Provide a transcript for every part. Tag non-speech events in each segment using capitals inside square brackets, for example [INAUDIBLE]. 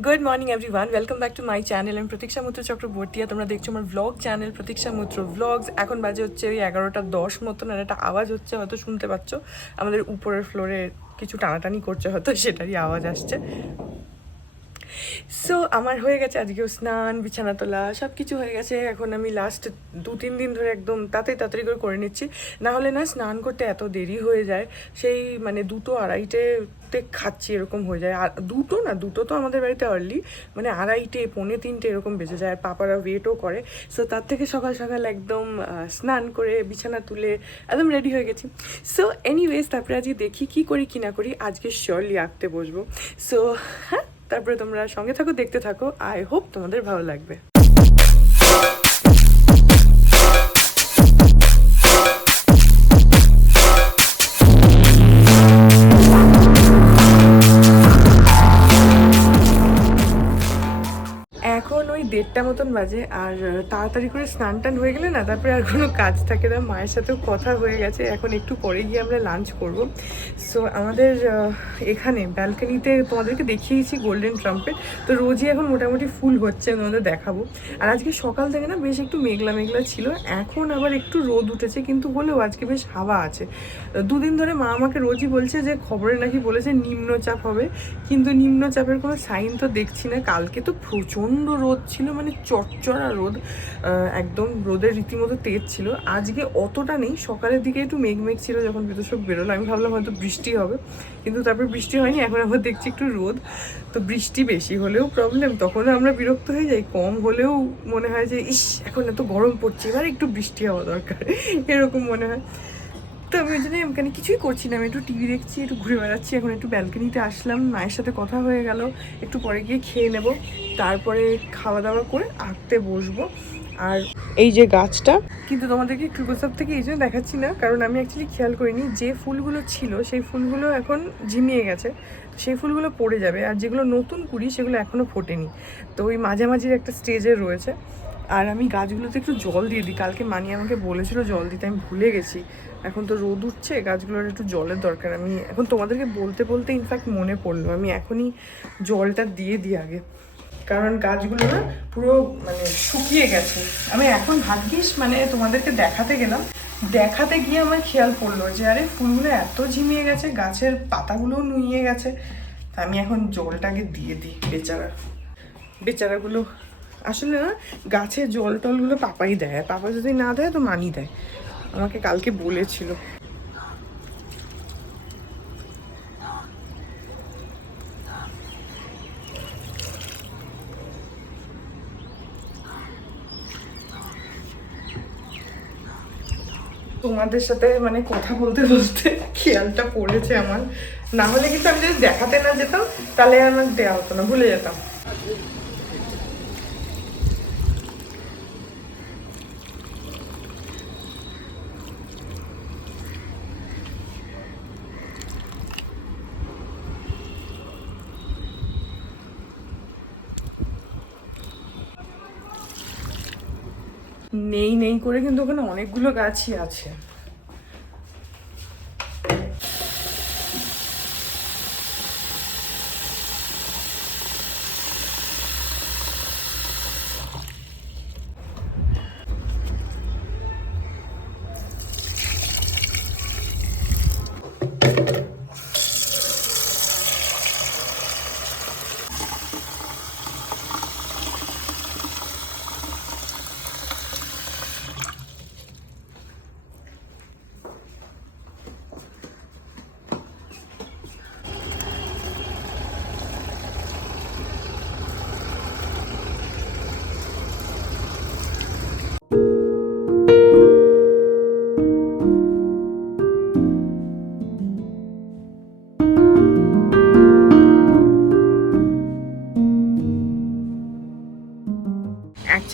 Good morning everyone welcome back to my channel আমি প্রতীক্ষা মুত্র চক্রবর্তীয়া তোমরা দেখছ আমার ব্লগ চ্যানেল প্রতীক্ষা মুত্র ব্লগস এখন বাজে হচ্ছে ওই এগারোটা দশ মতন, আর একটা আওয়াজ হচ্ছে, হয়তো শুনতে পাচ্ছ। আমাদের উপরের ফ্লোরে কিছু টানাটানি করছে, হয়তো সেটারই আওয়াজ আসছে। সো আমার হয়ে গেছে আজকেও স্নান, বিছানা তোলা সব কিছু হয়ে গেছে। এখন আমি লাস্ট দু তিন দিন ধরে একদম তাড়াতাড়ি তাড়াতাড়ি করে করে নিচ্ছি। না হলে না স্নান করতে এত দেরি হয়ে যায়। সেই মানে দুটো আড়াইটেতে খাচ্ছি এরকম হয়ে যায়। আর দুটো না, দুটো তো আমাদের বাড়িতে আর্লি মানে আড়াইটে, পৌনে তিনটে এরকম বেঁচে যায়। আর পাপারা ওয়েটও করে। সো তার থেকে সকাল সকাল একদম স্নান করে, বিছানা তুলে একদম রেডি হয়ে গেছি। সো এনিওয়েজ তারপরে আজকে দেখি কি করি কি না করি। আজকে শিওরলি আঁকতে বসবো। সো হ্যাঁ? তারপরে তোমরা সঙ্গে থাকো দেখতে থাকো। আই হোপ তোমাদের ভালো লাগবে। দেড়টা মতন বাজে আর তাড়াতাড়ি করে স্নান টান হয়ে গেলে না, তারপরে আর কোনো কাজ থাকে না। মায়ের সাথেও কথা হয়ে গেছে। এখন একটু পরে গিয়ে আমরা লাঞ্চ করব। সো আমাদের এখানে ব্যালকনিতে তোমাদেরকে দেখিয়েছি গোল্ডেন ট্রাম্পেট তো রোজই এখন মোটামুটি ফুল হচ্ছে, আমি তোমাদের দেখাবো। আর আজকে সকাল থেকে না বেশ একটু মেঘলা মেঘলা ছিল। এখন আবার একটু রোদ উঠেছে, কিন্তু হলেও আজকে বেশ হাওয়া আছে। দুদিন ধরে মা আমাকে রোজই বলছে যে, খবরে নাকি বলেছে নিম্নচাপ হবে। কিন্তু নিম্নচাপের কোনো সাইন তো দেখছি না। কালকে তো প্রচণ্ড রোদ ছিল। মানে চটচড়া রোদ একদম রোদের রীতিমতো তেজ ছিল। আজকে অতটা নেই, সকালের দিকে একটু মেঘ মেঘ ছিল যখন বিদর্শক বেরোলো। আমি ভাবলাম হয়তো বৃষ্টি হবে, কিন্তু তারপর বৃষ্টি হয়নি, এখন আবার দেখছি একটু রোদ। তো বৃষ্টি বেশি হলেও প্রবলেম তখন আমরা বিরক্ত হয়ে যাই। কম হলেও মনে হয় যে, ইস, এখন এত গরম পড়ছে, এবার একটু বৃষ্টি হওয়া দরকার। এরকম মনে হয়। তো আমি ওই জন্য এখানে কিছুই করছি না। আমি একটু টিভি দেখছি, একটু ঘুরে বেড়াচ্ছি। এখন একটু ব্যালকনিতে আসলাম, মায়ের সাথে কথা হয়ে গেল। একটু পরে গিয়ে খেয়ে নেব। তারপরে খাওয়া দাওয়া করে আঁকতে বসবো। আর এই যে গাছটা, কিন্তু তোমাদেরকে ক্রিকোসাপ থেকে এই জন্য দেখাচ্ছি না। কারণ আমি অ্যাকচুয়ালি খেয়াল করিনি যে ফুলগুলো ছিল, সেই ফুলগুলো এখন ঝিমিয়ে গেছে। সেই ফুলগুলো পড়ে যাবে। আর যেগুলো নতুন কুড়ি, সেগুলো এখনও ফোটেনি। তো ওই মাঝামাঝির একটা স্টেজে রয়েছে। আমি গাছগুলোতে একটু জল দিয়ে দিই। কালকে মানি আমাকে বলেছিল জল দিতে, আমি ভুলে গেছি। এখন তো রোদ উঠছে, গাছগুলোর একটু জলের দরকার। আমি এখন তোমাদেরকে বলতে বলতে ইনফ্যাক্ট মনে পড়ল, আমি এখনই জলটা দিয়ে দিই আগে। কারণ গাছগুলো না পুরো মানে শুকিয়ে গেছে। আমি এখন ভাগ্যিস মানে তোমাদেরকে দেখাতে গেলাম। দেখাতে গিয়ে আমার খেয়াল পড়ল যে, আরে, ফুলগুলো এত ঝিমিয়ে গেছে, গাছের পাতাগুলোও নুইয়ে গেছে। তা আমি এখন জলটাকে দিয়ে দিই, বেচারা। বেচারাগুলো আসলে না, গাছে জল টলগুলো পাপাই দেয়, আর পাপা যদি না দেয় তো মানি দেয়। আমাকে কালকে বলেছিল। তোমাদের সাথে মানে কথা বলতে বলতে খেয়ালটা পড়েছে আমার। না হলে কিন্তু আমি যদি দেখাতে না যেতাম, তাহলে আমার দেওয়া হতো না, ভুলে যেতাম। নেই নেই করে কিন্তু ওখানে অনেকগুলো গাছই আছে।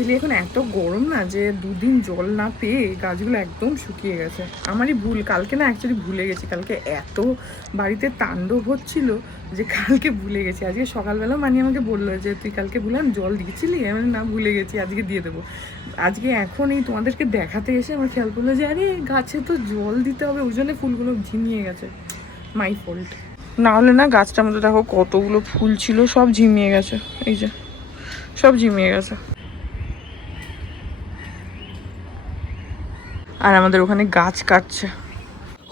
অ্যাকচুয়ালি এখন এত গরম না যে দুদিন জল না পেয়ে গাছগুলো একদম শুকিয়ে গেছে। আমারই ভুল, কালকে না অ্যাকচুয়ালি ভুলে গেছি। কালকে এত বাড়িতে তাণ্ডব হচ্ছিল যে কালকে ভুলে গেছি। আজকে সকালবেলা মানি আমাকে বলল যে, তুই কালকে ভুলাম জল দিয়েছিলি আমি না, ভুলে গেছি, আজকে দিয়ে দেবো। আজকে এখন এই তোমাদেরকে দেখাতে এসে আমার খেয়াল করল যে, আরে, গাছে তো জল দিতে হবে, ওই জন্য ফুলগুলো ঝিমিয়ে গেছে। মাই ফল্ট না হলে না গাছটার মধ্যে দেখো কতগুলো ফুল ছিল, সব ঝিমিয়ে গেছে। এই যে, সব ঝিমিয়ে গেছে। আর আমাদের ওখানে গাছ কাটছে।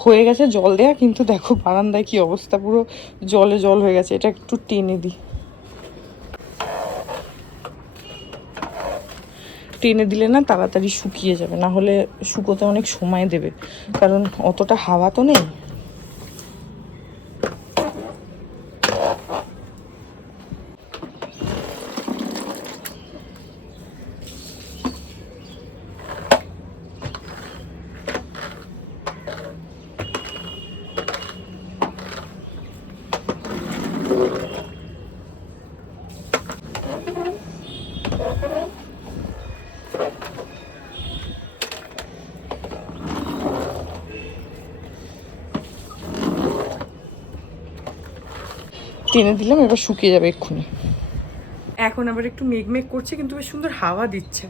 হয়ে গেছে জল দেয়া, কিন্তু দেখো বারান্দায় কি অবস্থা, পুরো জলে জল হয়ে গেছে। এটা একটু টেনে দিই। টেনে দিলে না তাড়াতাড়ি শুকিয়ে যাবে, না হলে শুকোতে অনেক সময় দেবে। কারণ অতটা হাওয়া তো নেই। টেনে দিলাম, এবার শুকিয়ে যাবে এক্ষুনি। এখন আবার একটু মেঘমেঘ করছে, কিন্তু বেশ সুন্দর হাওয়া দিচ্ছে।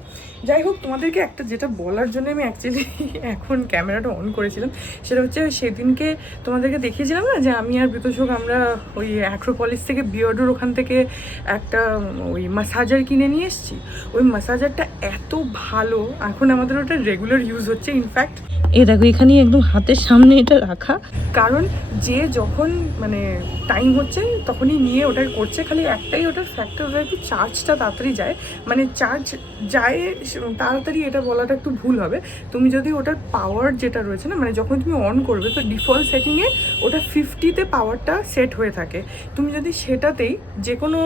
যাই হোক, তোমাদেরকে একটা যেটা বলার জন্য আমি অ্যাকচুয়ালি [LAUGHS] এখন ক্যামেরাটা অন করেছিলাম, সেটা হচ্ছে সেদিনকে তোমাদেরকে দেখিয়েছিলাম না, যে আমি আর বিতোষক আমরা ওই অ্যাক্রোপলিস থেকে বিয়র্ডোর ওখান থেকে একটা ওই মাসাজার কিনে নিয়ে এসেছি। ওই মাসাজারটা এত ভালো। এখন আমাদের ওটা রেগুলার ইউজ হচ্ছে ইনফ্যাক্ট এ দেখো এখানে একদম হাতের সামনে এটা রাখা। কারণ যে যখন মানে টাইম হচ্ছে তখনই নিয়ে ওটা করছে। খালি একটাই ওটার ফ্যাক্টর ওটা একটু চার্জটা তাড়াতাড়ি যায়। মানে চার্জ যায় তাড়াতাড়ি এটা বলাটা একটু ভুল হবে। তুমি যদি ওটার পাওয়ার যেটা রয়েছে না মানে যখন তুমি অন করবে তো ডিফল্ট সেটিংয়ে ওটা ফিফটিতে পাওয়ারটা সেট হয়ে থাকে। তুমি যদি সেটাতেই যে কোনো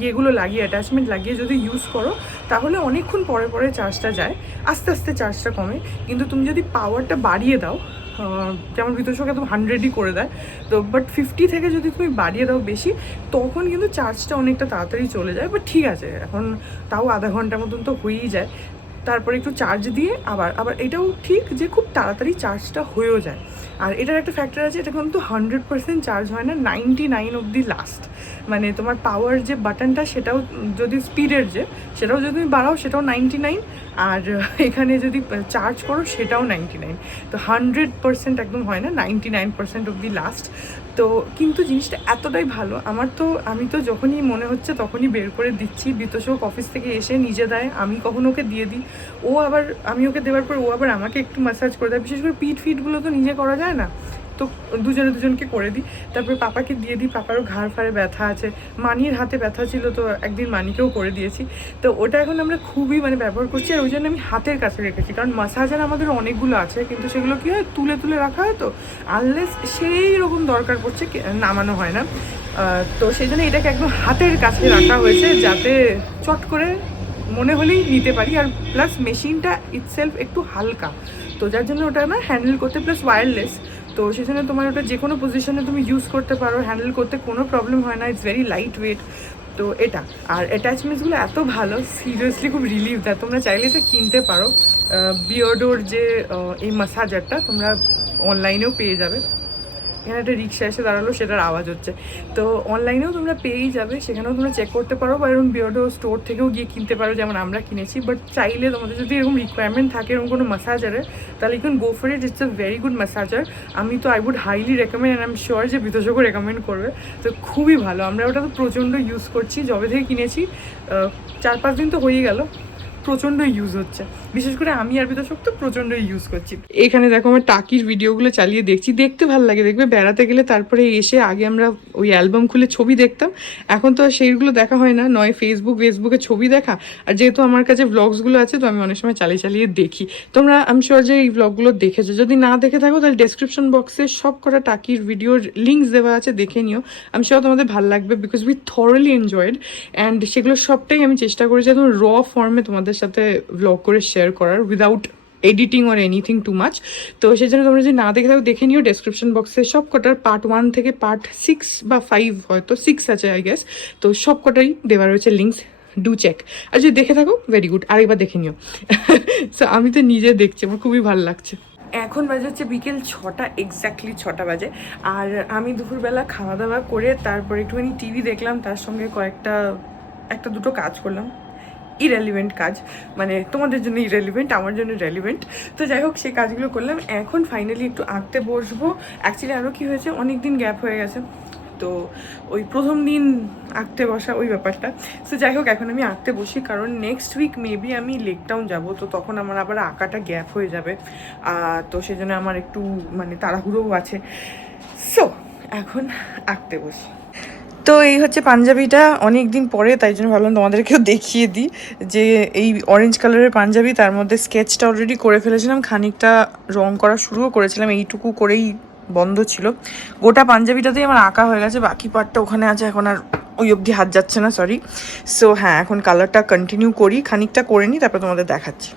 ইয়েগুলো লাগিয়ে অ্যাটাচমেন্ট লাগিয়ে যদি ইউজ করো, তাহলে অনেকক্ষণ পরে পরে চার্জটা যায়। আস্তে আস্তে চার্জটা কমে। কিন্তু তুমি যদি পাওয়ারটা বাড়িয়ে দাও যেমন ভিতর একদম হান্ড্রেডই করে দেয়, তো বাট ফিফটি থেকে যদি তুমি বাড়িয়ে দাও বেশি, তখন কিন্তু চার্জটা অনেকটা তাড়াতাড়ি চলে যায়। বাট ঠিক আছে, এখন তাও আধা ঘণ্টার মতন তো হয়েই যায়। তারপরে একটু চার্জ দিয়ে আবার আবার এটাও ঠিক যে খুব তাড়াতাড়ি চার্জটা হয়েও যায়। আর এটার একটা ফ্যাক্টর আছে, এটা কিন্তু হান্ড্রেড পার্সেন্ট চার্জ হয় না নাইনটি নাইন অবধি লাস্ট মানে তোমার পাওয়ার যে বাটনটা সেটাও যদি স্পিডের যে, সেটাও যদি তুমি বাড়াও, সেটাও নাইনটি নাইন আর এখানে যদি চার্জ করো, সেটাও নাইনটি নাইন তো হান্ড্রেড পার্সেন্ট একদম হয় না নাইনটি নাইন পার্সেন্ট অবধি লাস্ট তো কিন্তু জিনিসটা এতটাই ভালো, আমার তো, আমি তো যখনই মনে হচ্ছে তখনই বের করে দিচ্ছি। বিতোষক অফিস থেকে এসে নিজে দেয়, আমি কখনো ওকে দিয়ে দিই। ও আবার, আমি ওকে দেওয়ার পর ও আবার আমাকে একটু ম্যাসাজ করে দেয়। বিশেষ করে পিঠ ফিটগুলো তো নিজে করা যায় না। তো দুজনে দুজনকে করে দিই। তারপরে পাপাকে দিয়ে দিই, পাপারও ঘাড় ফাড়ে ব্যথা আছে। মানির হাতে ব্যথা ছিল তো একদিন মানিকেও করে দিয়েছি। তো ওটা এখন আমরা খুবই মানে ব্যবহার করছি আর ওই জন্য আমি হাতের কাছে রেখেছি। কারণ মাসাজার আমাদের অনেকগুলো আছে, কিন্তু সেগুলো কী হয়? তুলে তুলে রাখা হয় তো? আনলেস সেই রকম দরকার পড়ছে নামানো হয় না। তো সেই জন্য এটাকে একদম হাতের কাছে রাখা হয়েছে যাতে চট করে মনে হলেই নিতে পারি। আর প্লাস মেশিনটা ইটসেলফ একটু হালকা। তো যার জন্য ওটা না হ্যান্ডেল করতে প্লাস ওয়্যারলেস তো সেজন্য তোমার ওটা যে কোনো পজিশনে তুমি ইউজ করতে পারো হ্যান্ডেল করতে কোনো প্রবলেম হয় না ইটস ভেরি লাইট ওয়েট তো এটা, আর অ্যাটাচমেন্টসগুলো এত ভালো সিরিয়াসলি খুব রিলিফ দেয়। তোমরা চাইলে এটা কিনতে পারো। বিয়ার্ডোর যে এই মাসাজারটা তোমরা অনলাইনেও পেয়ে যাবে। এখানে একটা রিক্সা এসে দাঁড়াল, সেটার আওয়াজ হচ্ছে। তো অনলাইনেও তোমরা পেয়েই যাবে, সেখানেও তোমরা চেক করতে পারো বা এরকম বিয়র্ডো স্টোর থেকেও গিয়ে কিনতে পারো, যেমন আমরা কিনেছি। বাট চাইলে তোমাদের যদি এরকম রিকোয়ারমেন্ট থাকে, এরকম কোনো মাসাজারের তাহলে you can go for it it's a very good massager আমি তো I would highly recommend and I am sure যে বিতোষকও রেকমেন্ড করবে। তো খুবই ভালো, আমরা ওটা তো প্রচণ্ড ইউজ করছি, যবে থেকে কিনেছি চার পাঁচ দিন তো হয়েই গেল। প্রচণ্ড ইউজ হচ্ছে। বিশেষ করে আমি আর বিতোষক তো প্রচণ্ড ইউজ করছি। এখানে দেখো আমার টাকির ভিডিওগুলো চালিয়ে দেখছি। দেখতে ভালো লাগে, দেখবে বেড়াতে গেলে তারপরে এসে আগে আমরা ওই অ্যালবাম খুলে ছবি দেখতাম। এখন তো সেইগুলো দেখা হয় না, নয় ফেসবুক ফেসবুকে ছবি দেখা। আর যেহেতু আমার কাছে ভ্লগসগুলো আছে, তো আমি অনেক সময় চালিয়ে চালিয়ে দেখি। তোমরা আমি শিওর যে এই ভ্লগগুলো দেখেছ। যদি না দেখে থাকো, তাহলে ডেসক্রিপশন বক্সে সব কটা টাকির ভিডিওর লিঙ্কস দেওয়া আছে, দেখে নিও। আমি শিওর তোমাদের ভালো লাগবে because we thoroughly enjoyed and সেগুলো সবটাই আমি চেষ্টা করেছি একদম র ফর্মে তোমাদের সাথে ভ্লগ করে শেয়ার করার without editing or anything too much তো সেই জন্য তোমরা যদি না দেখে থাকো, দেখে নিও ডেসক্রিপশন বক্সে সব কটার পার্ট ওয়ান থেকে পার্ট সিক্স বা ফাইভ হয়তো সিক্স আছে আই গেস তো সব কটাই দেওয়া রয়েছে লিঙ্কস ডু চেক আর যদি দেখে থাকো ভেরি গুড আরেকবার দেখে নিও। [LAUGHS] সো আমি তো নিজে দেখছি, আমার খুবই ভালো লাগছে। এখন বাজে হচ্ছে বিকেল ছটা এক্স্যাক্টলি ছটা বাজে। আর আমি দুপুরবেলা খাওয়া দাওয়া করে তারপর একটুখানি টিভি দেখলাম, তার সঙ্গে কয়েকটা, একটা দুটো কাজ করলাম। ইরেলিভেন্ট কাজ। মানে তোমাদের জন্য ইরেলিভেন্ট আমার জন্য রেলিভেন্ট তো যাই হোক, সেই কাজগুলো করলাম। এখন ফাইনালি একটু আঁকতে বসবো। অ্যাকচুয়ালি আরও কি হয়েছে অনেক দিন গ্যাপ হয়ে গেছে। তো ওই প্রথম দিন আঁকতে বসা ওই ব্যাপারটা। সো যাই হোক, এখন আমি আঁকতে বসি। কারণ নেক্সট উইক মেবি আমি লেক টাউন যাব। তো তখন আমার আবার আঁকাটা গ্যাপ হয়ে যাবে। তো সেজন্য আমার একটু মানে তাড়াহুড়োও আছে। সো এখন আঁকতে বসি। তো এই হচ্ছে পাঞ্জাবিটা অনেক দিন পরে, তাই জন্য ভাবলাম তোমাদেরকেও দেখিয়ে দিই যে এই অরেঞ্জ কালারের পাঞ্জাবি, তার মধ্যে স্কেচটা অলরেডি করে ফেলেছিলাম, খানিকটা রং করা শুরুও করেছিলাম, এইটুকু করেই বন্ধ ছিল। গোটা পাঞ্জাবিটাতেই আমার আঁকা হয়ে গেছে, বাকি পার্টটা ওখানে আছে, এখন আর ওই অবধি হাত যাচ্ছে না সরি সো হ্যাঁ এখন কালারটা কন্টিনিউ করি, খানিকটা করে নিই, তারপর তোমাদের দেখাচ্ছি।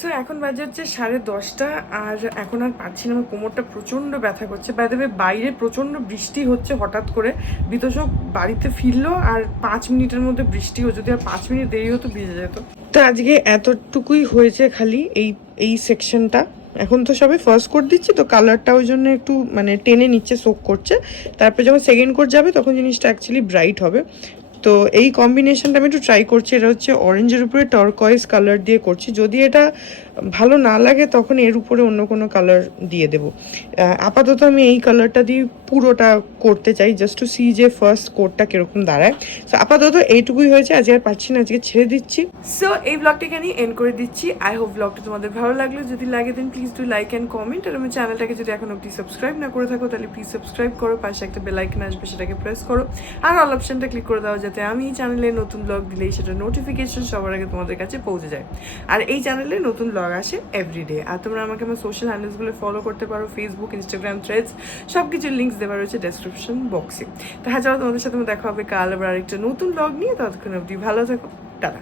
সো এখন বাজে হচ্ছে সাড়ে দশটা, আর এখন আর পারছি না, আমার কোমরটা প্রচণ্ড ব্যথা করছে। বাই বাইরে প্রচণ্ড বৃষ্টি হচ্ছে হঠাৎ করে। বিতোষক বাড়িতে ফিরলো, আর পাঁচ মিনিটের মধ্যে বৃষ্টি যদি আর পাঁচ মিনিট দেরি হতো, ভিজে যেত। তো আজকে এতটুকুই হয়েছে খালি এই এই সেকশনটা এখন তো সবে ফার্স্ট কোট দিচ্ছি, তো কালারটা ওই জন্য একটু মানে টেনে নিচ্ছে সোক করছে। তারপরে যখন সেকেন্ড কোট যাবে, তখন জিনিসটা অ্যাকচুয়ালি ব্রাইট হবে। তো এই কম্বিনেশনটা আমি একটু ট্রাই করছি। এটা হচ্ছে অরেঞ্জের উপরে টর্কয়েস কালার দিয়ে করছি। যদি এটা ভালো না লাগে তখন এর উপরে অন্য কোনো কালার দিয়ে দেবো। আপাতত আমি এই কালারটা দিয়ে পুরোটা করতে চাই জাস্ট টু সি যে ফার্স্ট কোডটা কীরকম দাঁড়ায়। সো আপাতত এইটুকুই হয়েছে, আজকে আর পাচ্ছি না, আজকে ছেড়ে দিচ্ছি। সো এই ব্লগটাকে আমি এন্ড করে দিচ্ছি। আই হোপ ব্লগটা তোমাদের ভালো লাগল। যদি লাগে then please do like and comment আর আমার চ্যানেলটাকে যদি এখন অব্দি সাবস্ক্রাইব না করে থাকো, তাহলে প্লিজ সাবস্ক্রাইব করো। পাশে একটা বেল আইকন আসবে, সেটাকে প্রেস করো। আর অল অপশনটা ক্লিক করে দাও, যাতে আমি এই চ্যানেলে নতুন ব্লগ দিলেই সেটা নোটিফিকেশন সবার আগে তোমাদের কাছে পৌঁছে যায়। আর এই চ্যানেলে নতুন ব্লগ আসে এভরিডে আর তোমরা আমাকে আমার সোশ্যাল হ্যান্ডেলসগুলো ফলো করতে পারো ফেসবুক ইনস্টাগ্রাম থ্রেডস সব কিছুর লিঙ্কস দেওয়া রয়েছে ডেসক্রিপশন বক্সে তাছাড়াও তোমাদের সাথে দেখা হবে কাল আবার আরেকটা নতুন ব্লগ নিয়ে। ততক্ষণ অবধি ভালো থাকো। Tata.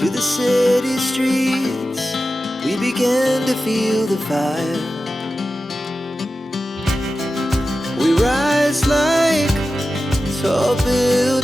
To the city streets. We began to feel the fire. We rise like tall buildings.